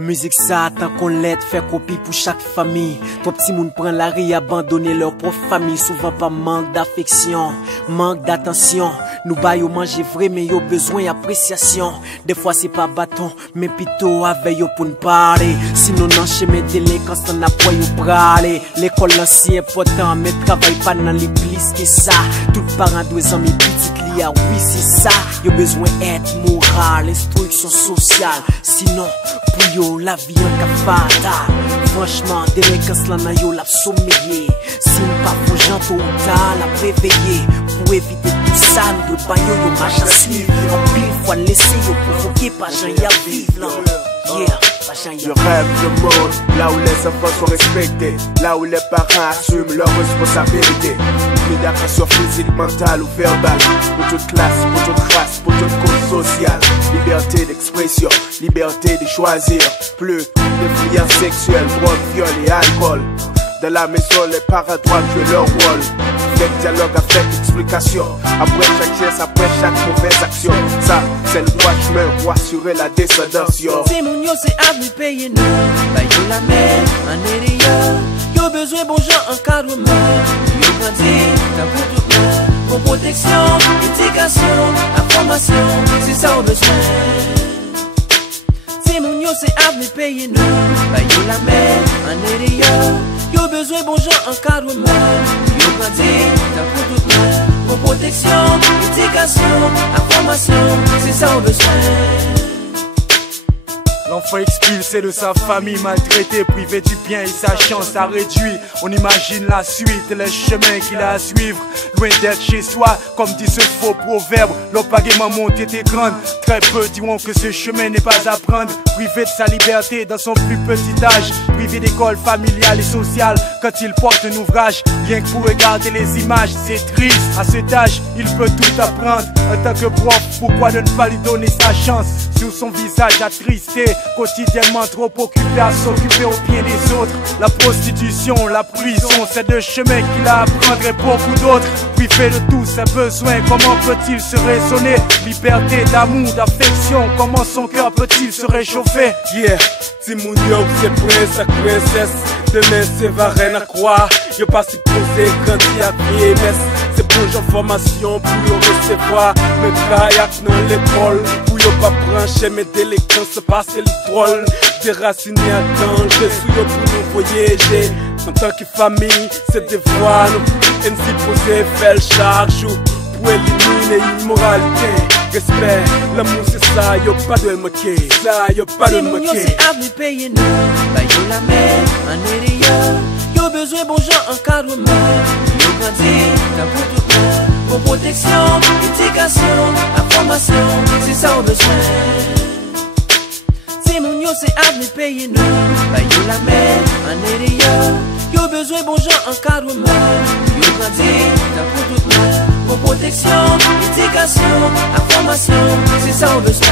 Musique ça attend qu'on l'aide, fait copie pour chaque famille. Ton petit monde prend la rue, abandonner leur propre famille. Souvent pas manque d'affection, manque d'attention. Nous baillons manger vrai, mais y'a besoin d'appréciation. Des fois c'est pas bâton, mais plutôt avec yo pour nous parler. Sinon non chez mes délinquants, on a pas yo praler. L'école là si important, mais travail pas dans l'église que ça. Tout parent doit amis petites liées, oui c'est ça. Y'a besoin d'aide morale, instruction sociale. Sinon pour yo la vie en cas fatal. Franchement, délinquance là na yo la sommeiller. Si nous pas pour gens tôt ou tard la préveiller. Pour éviter tout ça, nous devons pas yo marche à suivre. En pile fois laisser yo provoquer pas gens y a vivre là. Yeah. Je rêve de monde, là où les enfants sont respectés, là où les parents assument leurs responsabilités. L'éducation physique, mentale ou verbale, pour toute classe, pour toute race, pour toute cause sociale. Liberté d'expression, liberté de choisir, plus d'influence sexuelle, drogue, viol et alcool. Dans la maison, les parents doivent jouer leur rôle. Avec dialogue, avec explication. Après chaque geste, après chaque mauvaise action. Ça, c'est le droit chemin pour assurer la descendance. C'est mon yo, c'est avenue payer nous. Bah yo la mer, en érayeur. Yo besoin bon gens encadrement. Yo grandi, t'as pour tout le monde. Pour protection, éducation, information. C'est ça on besoin. C'est mon yo, c'est avenue payer nous. Bah yo la mer, en érayeur. Yo besoin bon gens encadrement. Yo grandi, t'as pour tout le monde. Pour protection, éducation, information. C'est ça on besoin. L'enfant expulsé de sa famille, maltraité, privé du bien et sa chance a réduit. On imagine la suite et les chemins qu'il a à suivre. Loin d'être chez soi, comme dit ce faux proverbe. L'opagement monte était grande. Très peu diront que ce chemin n'est pas à prendre. Privé de sa liberté dans son plus petit âge. Privé d'école familiale et sociale. Quand il porte un ouvrage, rien que pour regarder les images, c'est triste. À cet âge, il peut tout apprendre. En tant que prof, pourquoi ne pas lui donner sa chance? Sur son visage attristé, quotidiennement trop occupé à s'occuper au pied des autres. La prostitution, la prison, c'est deux chemins qu'il a à prendre et beaucoup d'autres. Privé de tous ses besoins, comment peut-il se raisonner? Liberté d'amour, d'affection, comment son cœur peut-il se réchauffer? Yeah, Timoun yo c'est prince à princesse. Demain c'est varenne à croire. Yo pas supposé grandir à PMS. C'est pour gens formation pour yo recevoir. Me kayak dans l'école. Pour yo pas brancher mes délinquants se passer le drôle. Déraciné à danger. Sous yo pour nous voyager. En tant que famille, c'est devoir nous. Et nous poser faire chaque jour. Pour éliminer l'immoralité. Respect, l'amour c'est ça, y'a pas de moquer. Ça, y'a pas de moquer. C'est avenue payer nous. Bah yo la mer, en érayeur. Yo besoin bon gens encadrement. Yo grandi, t'as pour tout le monde. Pour protection, éducation, information. C'est ça on besoin. C'est mon yo, c'est avenue payer nous. Bah yo la mer, en érayeur. Yo besoin bon gens encadrement. Yo grandi, t'as pour tout le monde. Pour protection, éducation, information, c'est ça on besoin.